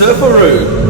Surfaroo.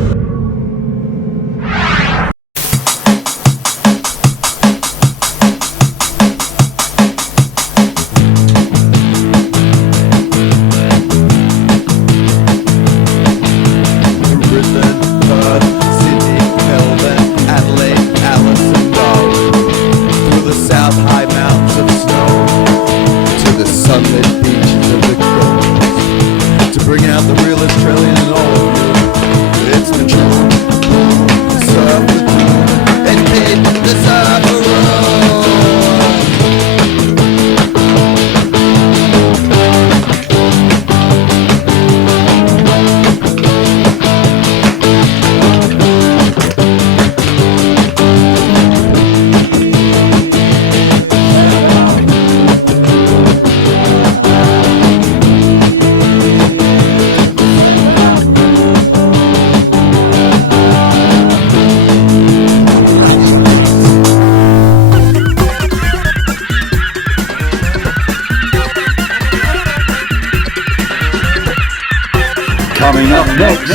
Coming up next.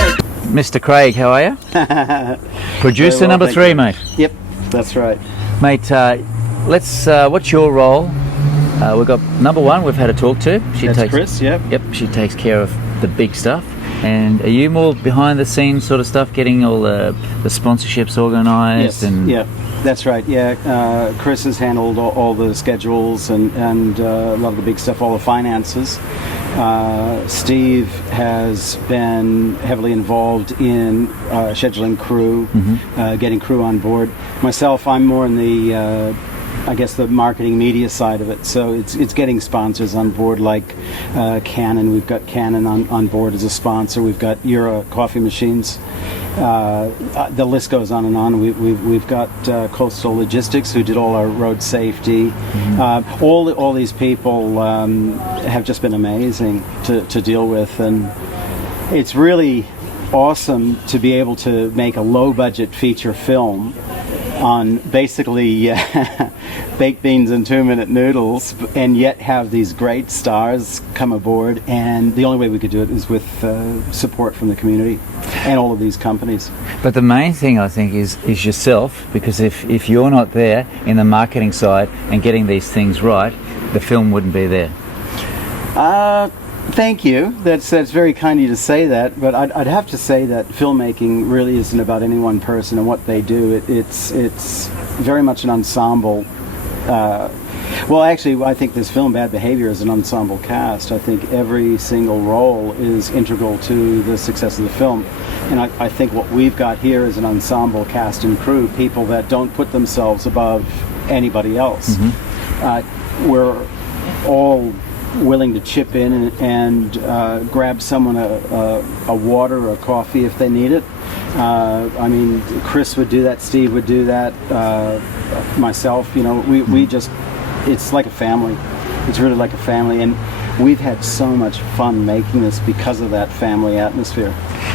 Mr. Craig, how are you? Producer well, number 3, mate. Yep, that's right. Mate, let's. What's your role? We've got number 1. We've had a talk to. That's Chris. Yep. Yep. She takes care of the big stuff. And are you more behind the scenes sort of stuff, getting all the sponsorships organised? Yes. And yeah, that's right. Yeah, Chris has handled all the schedules and a lot of the big stuff, all the finances. Steve has been heavily involved in scheduling crew, getting crew on board. Myself, I'm more in the I guess the marketing media side of it. So it's getting sponsors on board like Canon. We've got Canon on board as a sponsor. We've got Eura coffee machines. The list goes on and on. We've got Coastal Logistics, who did all our road safety. All these people have just been amazing to deal with, and it's really awesome to be able to make a low budget feature film on basically baked beans and 2-minute noodles, and yet have these great stars come aboard. And the only way we could do it is with support from the community and all of these companies. but the main thing I think is yourself, because if you're not there in the marketing side and getting these things right, the film wouldn't be there. Thank you. That's very kind of you to say that, but I'd have to say that filmmaking really isn't about any one person and what they do. It's very much an ensemble. Well, actually, I think this film, Bad Behavior, is an ensemble cast. I think every single role is integral to the success of the film. And I think what we've got here is an ensemble cast and crew, people that don't put themselves above anybody else. We're all willing to chip in and grab someone a water or a coffee if they need it. I mean, Chris would do that, Steve would do that, myself, we just, it's like a family. It's really like a family, and we've had so much fun making this because of that family atmosphere.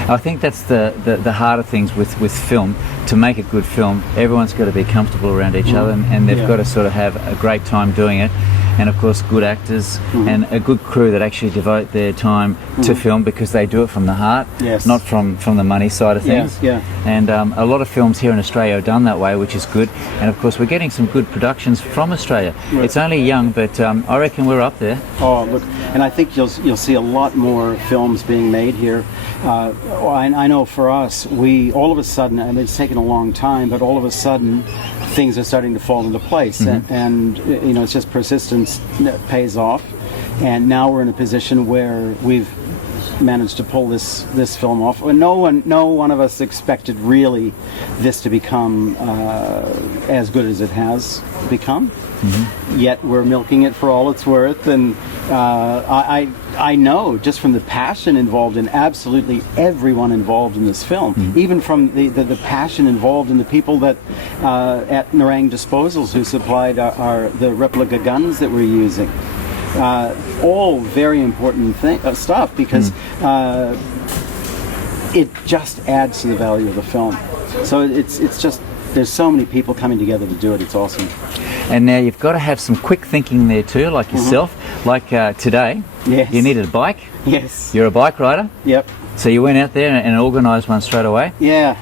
I think that's the harder things with film. To make a good film, everyone's got to be comfortable around each other, and they've got to sort of have a great time doing it. And of course, good actors and a good crew that actually devote their time to film, because they do it from the heart, not from the money side of things. And a lot of films here in Australia are done that way, which is good. And of course, we're getting some good productions from Australia. It's only young, but I reckon we're up there. Oh, look, and I think you'll see a lot more films being made here. I know for us, we all of a sudden, and it's taken a long time, but all of a sudden things are starting to fall into place, and it's just persistence that pays off. And now we're in a position where we've managed to pull this film off. No one of us expected really this to become as good as it has become. Yet we're milking it for all it's worth, and I know just from the passion involved in absolutely everyone involved in this film, even from the passion involved in the people that at Narang Disposals who supplied the replica guns that we're using. All very important stuff, because it just adds to the value of the film. So it's just there's so many people coming together to do it. It's awesome. And now you've got to have some quick thinking there too, like yourself. Like today, Yes. you needed a bike. Yes. You're a bike rider, Yep. so you went out there and organised one straight away. Yeah.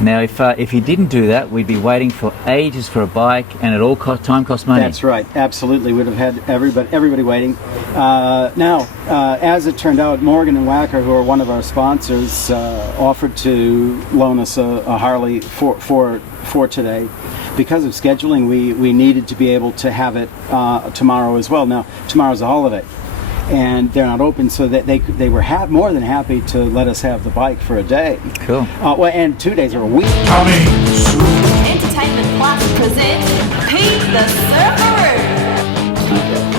Now, if you didn't do that, we'd be waiting for ages for a bike, and it all time costs money. That's right. Absolutely. We'd have had everybody waiting. Now, as it turned out, Morgan and Wacker, who are one of our sponsors, offered to loan us a Harley for today. Because of scheduling, we needed to be able to have it tomorrow as well. Now, tomorrow's a holiday, and they're not open, so that they were more than happy to let us have the bike for a day. Cool. Well, and 2 days or a week. Coming soon. Entertainment Plus presents Pete the Surfaroo.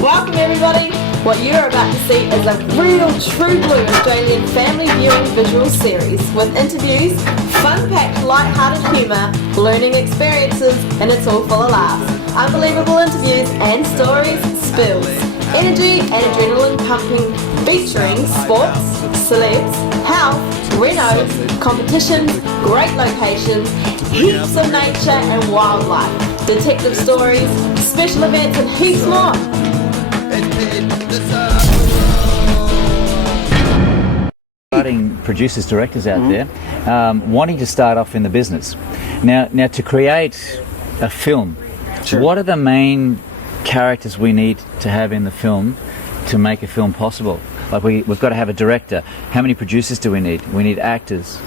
Welcome everybody. What you're about to see is a real true blue Australian family viewing visual series with interviews, fun-packed light-hearted humour, learning experiences, and it's all full of laughs. Unbelievable interviews and stories, spills, energy and adrenaline pumping, featuring sports, celebs, health, renos, competitions, great locations, heaps of nature and wildlife, detective stories, special events and heaps more. Starting producers, directors out there, wanting to start off in the business. Now to create a film, Sure. what are the main characters we need to have in the film to make a film possible? Like we've got to have a director. How many producers do we need? We need actors.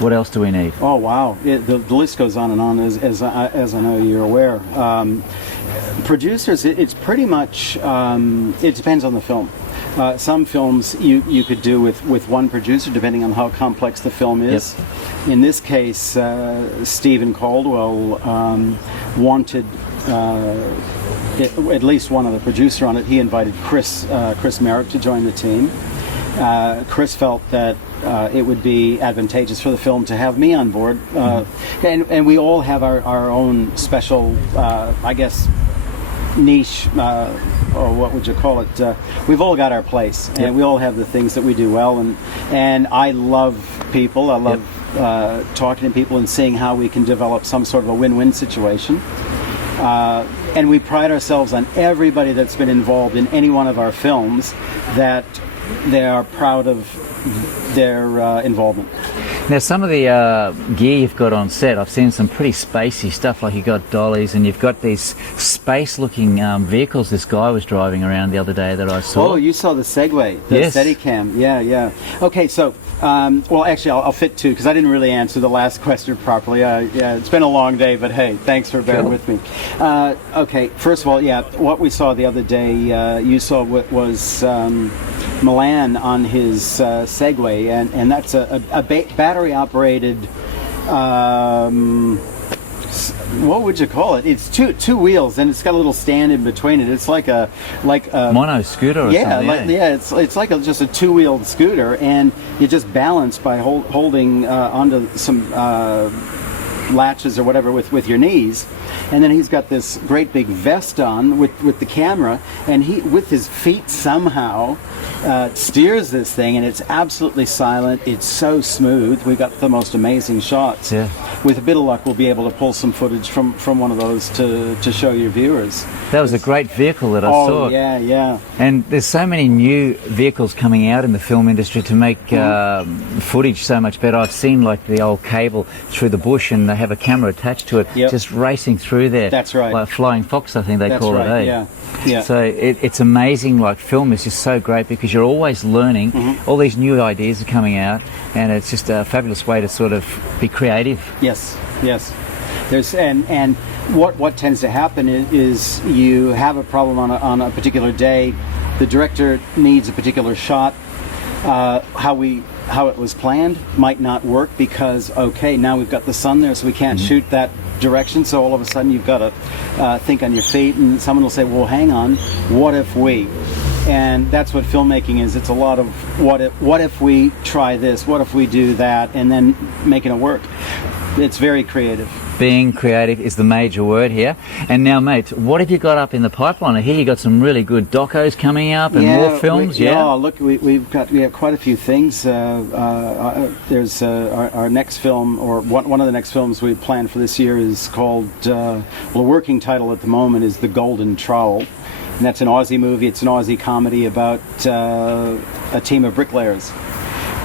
What else do we need? Oh wow, the list goes on and on, as I know you're aware. Producers, it's pretty much, it depends on the film. Some films you could do with one producer, depending on how complex the film is. Yep. In this case, Stephen Caldwell wanted at least one other producer on it. He invited Chris Merrick to join the team. Chris felt that it would be advantageous for the film to have me on board, and we all have our own special, I guess, niche, or what would you call it? We've all got our place, and we all have the things that we do well, and I love people. I love talking to people and seeing how we can develop some sort of a win-win situation. And we pride ourselves on everybody that's been involved in any one of our films, that they are proud of their involvement. Now, some of the gear you've got on set, I've seen some pretty spacey stuff, like you've got dollies and you've got these space-looking vehicles this guy was driving around the other day that I saw. Oh, you saw the Segway, the Yes. Steadicam. Yeah. Okay, so, well, actually, I'll fit two, because I didn't really answer the last question properly. Yeah, it's been a long day, but hey, thanks for bearing with me. Okay, first of all, what we saw the other day, you saw what was Milan on his Segway, and that's a battery-operated, what would you call it? It's two wheels, and it's got a little stand in between it. It's like a mono scooter or something. It's like just a two-wheeled scooter, and you just balance by holding onto some latches or whatever with your knees. And then he's got this great big vest on with the camera, and he, with his feet, somehow steers this thing, and it's absolutely silent. It's so smooth. We've got the most amazing shots. Yeah. With a bit of luck, we'll be able to pull some footage from one of those to show your viewers. That was a great vehicle that I saw. Oh, yeah. And there's so many new vehicles coming out in the film industry to make footage so much better. I've seen like the old cable through the bush, and they have a camera attached to it, just racing through there. That's right. Like Flying Fox, I think they call it. Yeah. So it's amazing. Like film is just so great because you're always learning. All these new ideas are coming out, and it's just a fabulous way to sort of be creative. Yes. There's and what tends to happen is you have a problem on a particular day. The director needs a particular shot. How it was planned might not work because now we've got the sun there, so we can't shoot that direction. So all of a sudden you've got to think on your feet, and someone will say, "Well, hang on, what if we?" And that's what filmmaking is. It's a lot of what if we try this, what if we do that, and then making it work. It's very creative. being creative is the major word here. And now, mate, what have you got up in the pipeline? I hear you got some really good docos coming up and more films. Look, we've got quite a few things. There's our next film, or one of the next films we planned for this year is called, the working title at the moment is The Golden Trowel. And that's an Aussie movie. It's an Aussie comedy about a team of bricklayers.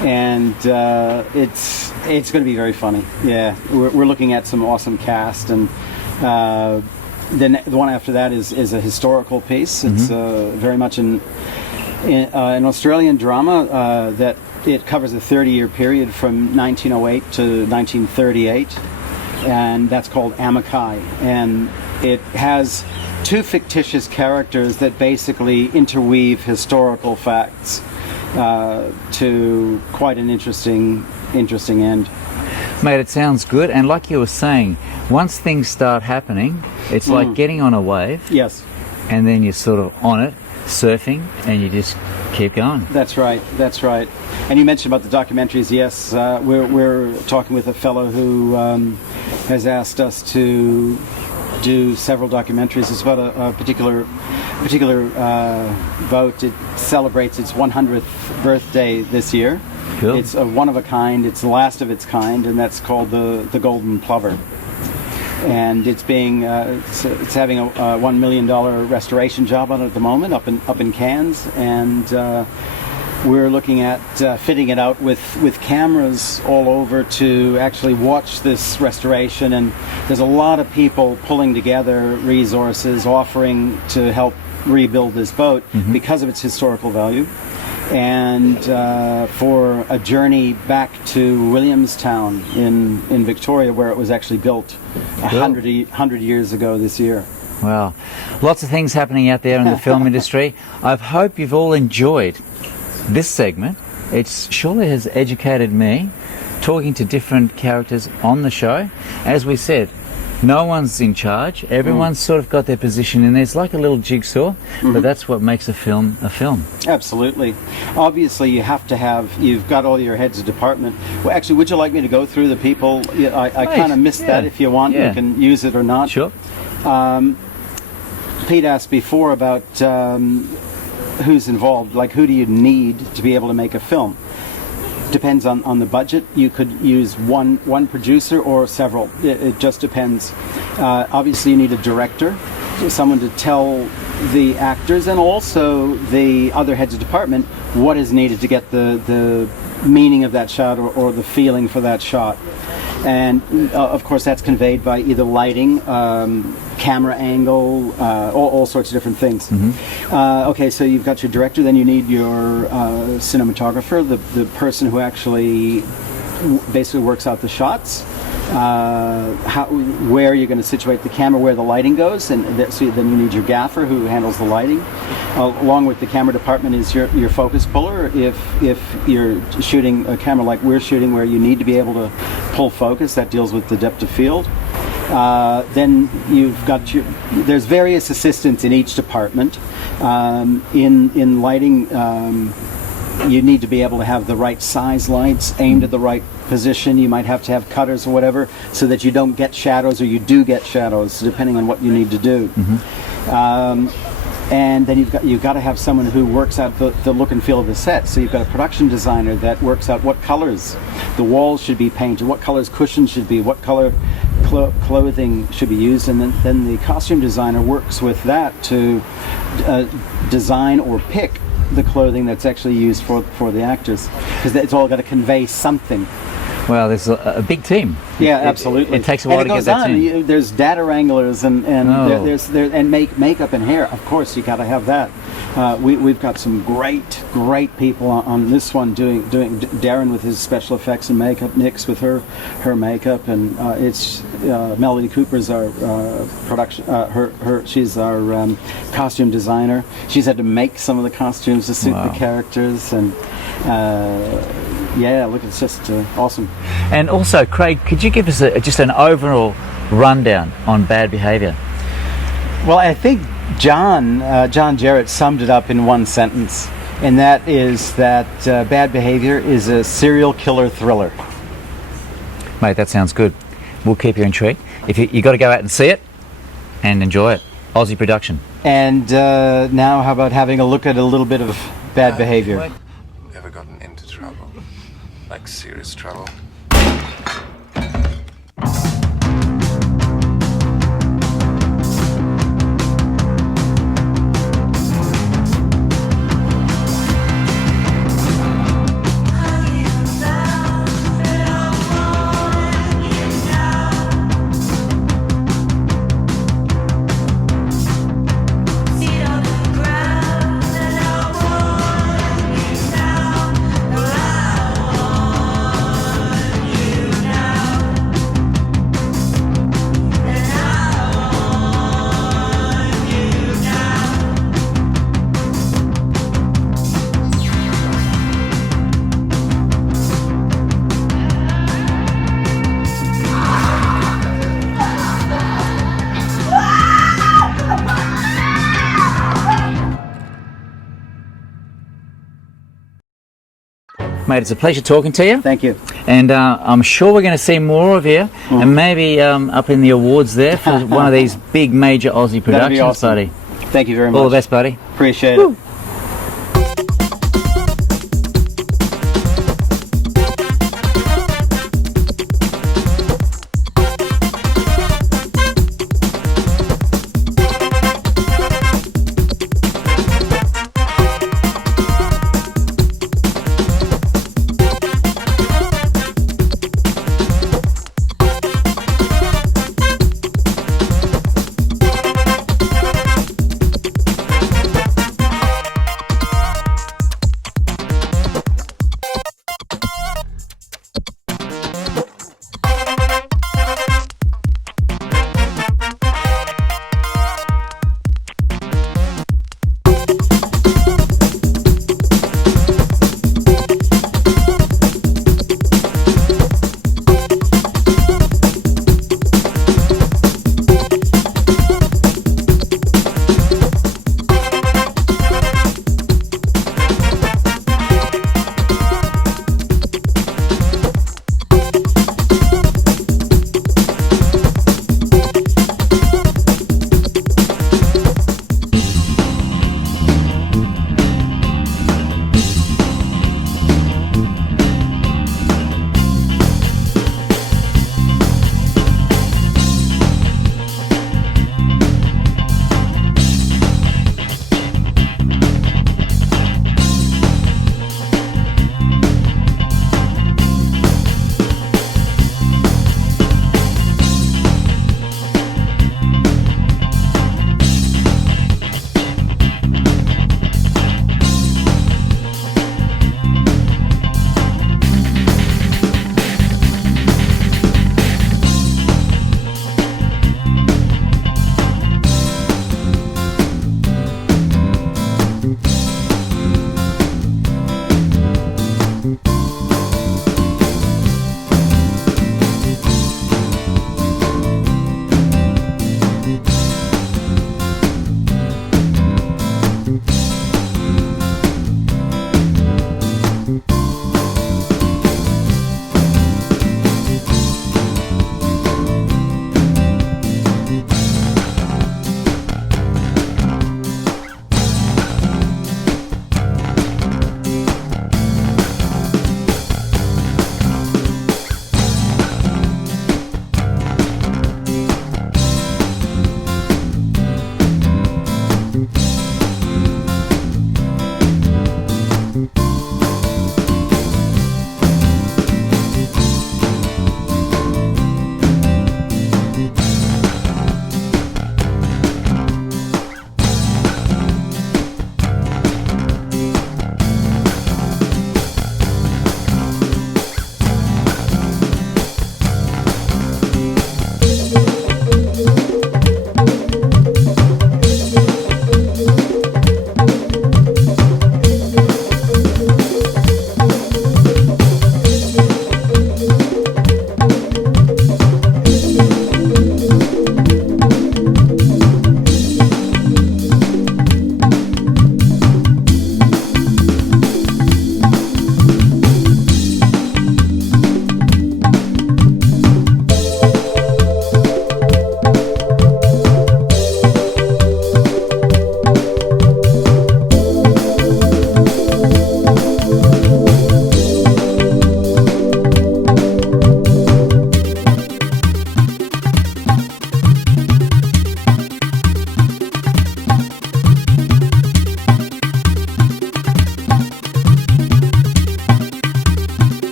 And it's going to be very funny. Yeah, we're looking at some awesome cast, and then the one after that is a historical piece. It's very much an Australian drama that it covers a 30-year period from 1908 to 1938, and that's called Amakai. And it has two fictitious characters that basically interweave historical facts to quite an interesting end. Mate, it sounds good. And like you were saying, once things start happening, it's like getting on a wave. Yes. And then you're sort of on it, surfing, and you just keep going. That's right. And you mentioned about the documentaries. Yes, we're talking with a fellow who has asked us to do several documentaries. It's about a particular boat. It celebrates its 100th birthday this year. Cool. It's one of a kind. It's the last of its kind, and that's called the Golden Plover. And it's being it's having a $1 million restoration job on it at the moment up in Cairns, and we're looking at fitting it out with cameras all over to actually watch this restoration. And there's a lot of people pulling together resources, offering to help rebuild this boat because of its historical value, and for a journey back to Williamstown in Victoria, where it was actually built 100 years ago this year. Wow. Lots of things happening out there in the film industry. I hope you've all enjoyed this segment. It surely has educated me, talking to different characters on the show. As we said, no one's in charge. Everyone's sort of got their position in there. It's like a little jigsaw, but that's what makes a film a film. Absolutely. Obviously, you've got all your heads of department. Well, actually, would you like me to go through the people? I kind of missed that. If you want, you can use it or not. Sure. Pete asked before about who's involved. Like, who do you need to be able to make a film? Depends on the budget. You could use one producer or several. It just depends. Obviously, you need a director, someone to tell the actors and also the other heads of department what is needed to get the meaning of that shot or the feeling for that shot. And of course, that's conveyed by either lighting, camera angle, all sorts of different things. Okay, so you've got your director, then you need your cinematographer, the person who actually basically works out the shots, where you're going to situate the camera, where the lighting goes, and so then you need your gaffer who handles the lighting. Along with the camera department is your focus puller. If you're shooting a camera like we're shooting, where you need to be able to pull focus, that deals with the depth of field. Then you've got there's various assistants in each department. In lighting, you need to be able to have the right size lights aimed at the right position. You might have to have cutters or whatever so that you don't get shadows, or you do get shadows, depending on what you need to do. And then you've got to have someone who works out the look and feel of the set. So you've got a production designer that works out what colors the walls should be painted, what colors cushions should be, what color clothing should be used, and then the costume designer works with that to design or pick the clothing that's actually used for the actors, because it's all got to convey something. Well, there's a big team. Yeah, absolutely. It takes a while to get that team. There's data wranglers and makeup and hair. Of course, you got to have that. We've got some great people on this one doing Darren with his special effects and makeup, Nix with her makeup, and it's Melody Cooper's our production. She's our costume designer. She's had to make some of the costumes to suit the characters, and yeah, look, it's just awesome. And also, Craig, could you give us just an overall rundown on Bad Behaviour? Well, I think John Jarrett summed it up in one sentence, and that is that Bad Behaviour is a serial killer thriller. Mate, that sounds good. We'll keep you intrigued. if you got to go out and see it and enjoy it. Aussie production. And now, how about having a look at a little bit of bad behavior? Ever gotten into trouble? Like serious trouble? Mate, it's a pleasure talking to you. Thank you. And I'm sure we're going to see more of you, and maybe up in the awards there for one of these big major Aussie productions, That'd be awesome. buddy. Thank you very much. All the best, buddy. Appreciate it.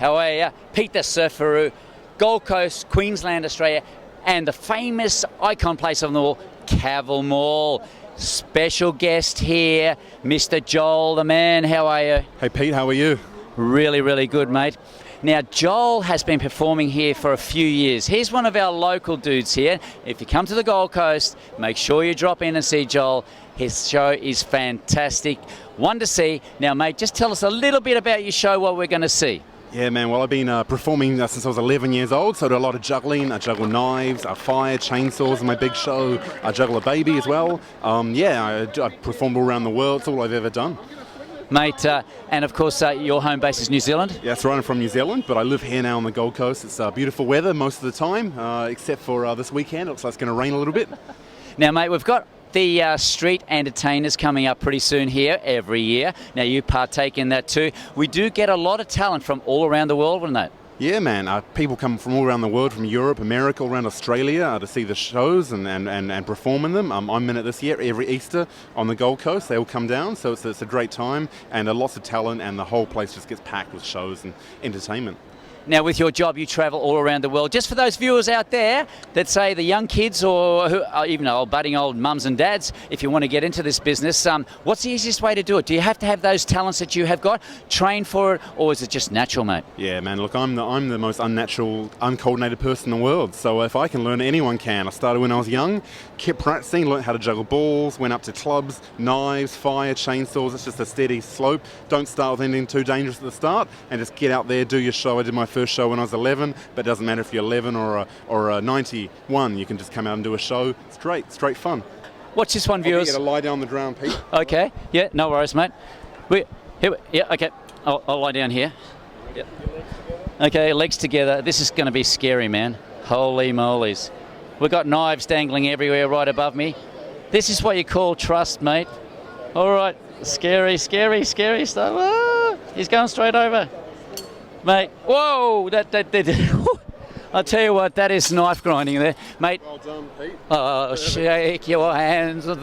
How are you? Pete the Surfaroo, Gold Coast, Queensland, Australia, and the famous icon place on the wall, Cavill Mall. Special guest here, Mr. Joel the man. How are you? Hey Pete, how are you? Really, really good, mate. Now, Joel has been performing here for a few years. He's one of our local dudes here. If you come to the Gold Coast, make sure you drop in and see Joel. His show is fantastic. One to see. Now, mate, just tell us a little bit about your show, what we're going to see. Yeah, man. Well, I've been performing since I was 11 years old, so I do a lot of juggling. I juggle knives, fire, chainsaws in my big show. I juggle a baby as well. I've performed all around the world. It's all I've ever done. Mate, and of course, your home base is New Zealand? Yeah, that's right. I'm from New Zealand, but I live here now on the Gold Coast. It's beautiful weather most of the time, except for this weekend. It looks like it's going to rain a little bit. Now, mate, we've got the street entertainers coming up pretty soon here every year. Now, you partake in that too. We do get a lot of talent from all around the world, wouldn't it? Yeah, man. People come from all around the world, from Europe, America, all around Australia to see the shows and perform in them. I'm in it this year, every Easter on the Gold Coast. They all come down, so it's a great time and lots of talent, and the whole place just gets packed with shows and entertainment. Now, with your job, you travel all around the world. Just for those viewers out there that say the young kids or who, even budding old mums and dads, if you want to get into this business, what's the easiest way to do it? Do you have to have those talents that you have got, train for it, or is it just natural, mate? Yeah, man. Look, I'm the most unnatural, uncoordinated person in the world. So if I can learn, anyone can. I started when I was young, kept practicing, learned how to juggle balls, went up to clubs, knives, fire, chainsaws. It's just a steady slope. Don't start with anything too dangerous at the start, and just get out there, do your show. I did my first show when I was 11, but it doesn't matter if you're 11 or a 91. You can just come out and do a show. It's great fun. Watch this one, I'll viewers. get to lie down on the ground, Pete. Okay. Yeah. No worries, mate. Okay. I'll lie down here. Yeah. Okay. Legs together. This is going to be scary, man. Holy moly's. We've got knives dangling everywhere right above me. This is what you call trust, mate. All right. Scary stuff. Ah, he's going straight over. Mate, whoa, that I'll tell you what, that is knife grinding there. Mate, Well done, Pete. oh, shake your hands, that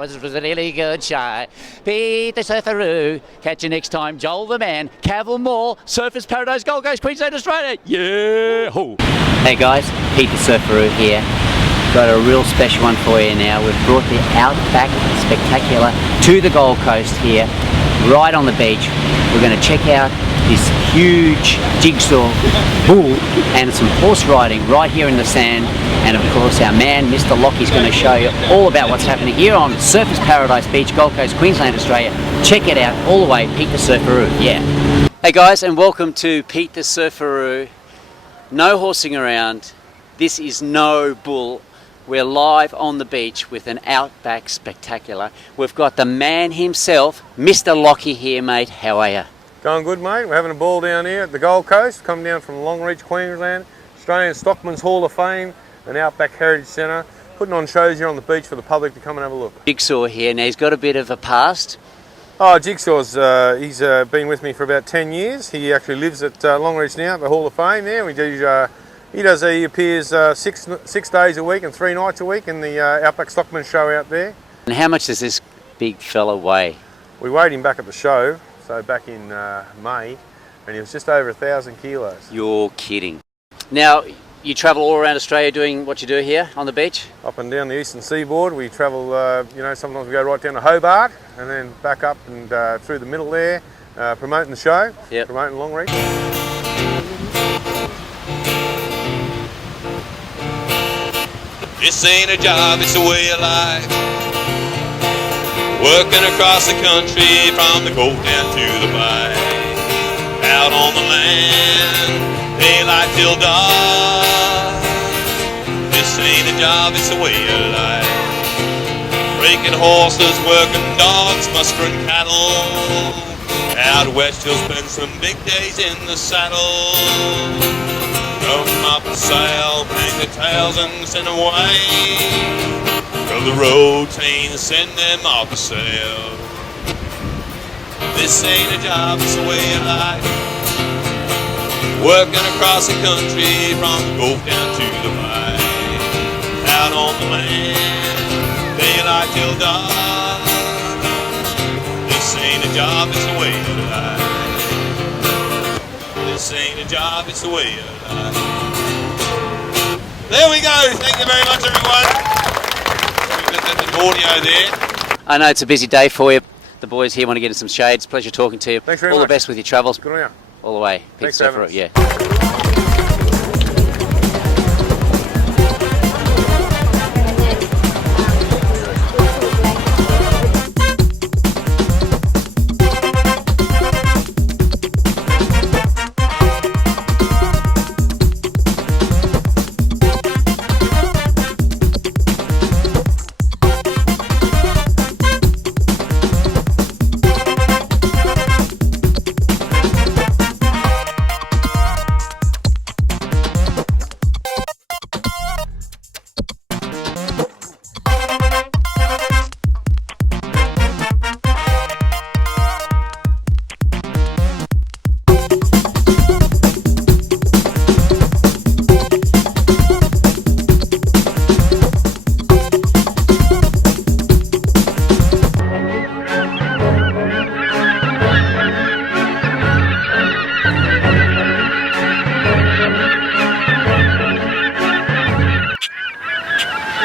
was a really good show. Pete the Surfaroo, catch you next time. Joel the man, Cavill Mall, Surfers Paradise, Gold Coast, Queensland, Australia. Yeah! Ho. Hey guys, Pete the Surfaroo here. Got a real special one for you now. We've brought the Outback Spectacular to the Gold Coast here, right on the beach. We're going to check out this huge jigsaw bull and some horse riding right here in the sand, and of course our man Mr. Lockie's going to show you all about what's happening here on Surfers Paradise Beach, Gold Coast, Queensland, Australia. Check it out all the way. Pete the Surfaroo, yeah. Hey guys, and welcome to Pete the Surfaroo. No horsing around. This is no bull. We're live on the beach with an Outback Spectacular. We've got the man himself, Mr. Lockie here, mate. How are you? Going good, mate. We're having a ball down here at the Gold Coast, come down from Longreach, Queensland, Australian Stockman's Hall of Fame and Outback Heritage Centre, putting on shows here on the beach for the public to come and have a look. Jigsaw here. Now, he's got a bit of a past. Oh, Jigsaw's, he's been with me for about 10 years. He actually lives at Longreach now, at the Hall of Fame there. He appears 6 days a week and 3 nights a week in the Outback Stockman show out there. And how much does this big fella weigh? We weighed him back at the show, so back in May, and he was just over 1,000 kilos. You're kidding. Now, you travel all around Australia doing what you do here on the beach? Up and down the eastern seaboard. We travel, sometimes we go right down to Hobart and then back up and through the middle there, promoting the show, promoting Longreach. This ain't a job, it's a way of life. Working across the country from the coast down to the bay. Out on the land, daylight till dark. This ain't a job, it's a way of life. Breaking horses, working dogs, mustering cattle. Out west you'll spend some big days in the saddle. Come up and sail, bang the tails and send them away. Till the routine send them off the sail. This ain't a job, it's a way of life. Working across the country from the Gulf down to the Bay. Out on the land, daylight till dark. This ain't a job, it's a way of life. This ain't a job, it's the way of life. There we go. Thank you very much, everyone. We've got the audio there. I know it's a busy day for you. The boys here want to get in some shades. Pleasure talking to you. Thanks very All much. the best with your travels. Good on you. All the way. Peak Thanks for having Surfaroo, us. yeah.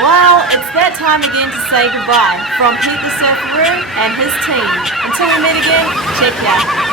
Well, it's that time again to say goodbye from Pete the Surfaroo and his team. Until we meet again, check out.